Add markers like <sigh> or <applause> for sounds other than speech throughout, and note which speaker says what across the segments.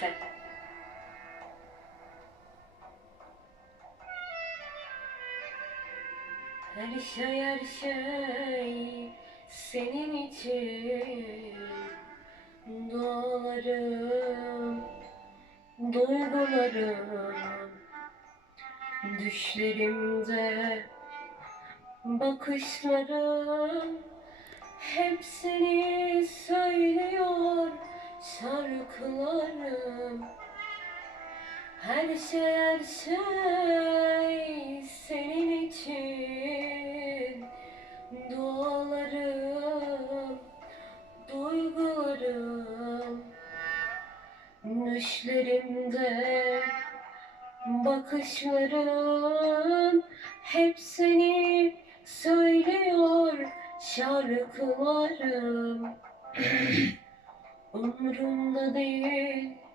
Speaker 1: F. Her şey her şey senin için Doğalarım, duygularım Düşlerimde bakışlarım Hep senin Her şey her şey senin için. Dualarım, duygularım Düşlerimde bakışlarım Hep seni söylüyor şarkılarım. <clears throat> Umrumda değil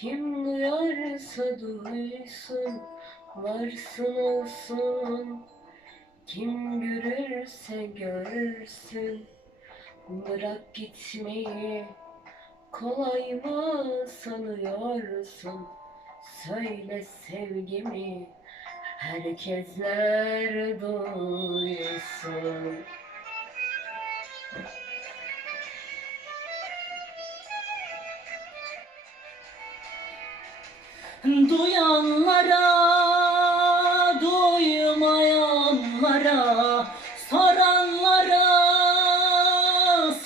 Speaker 1: kim duyarsa duysun Varsın olsun. Kim görürse görsün Bırak gitmeyi. Kolay mı sanıyorsun? Söyle sevgimi Herkesler duysun
Speaker 2: Duyanlara, duymayanlara, soranlara,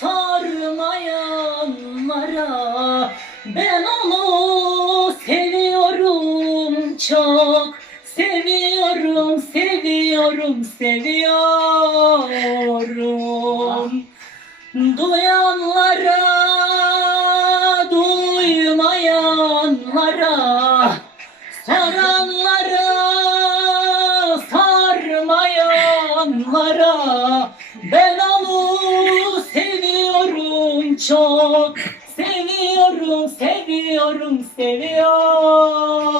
Speaker 2: sormayanlara ben onu seviyorum çok. Seviyorum seviyorum seviyorum. Duyanlara Soranlara, sarmayanlara Ben onu seviyorum çok. Seviyorum, seviyorum, seviyorum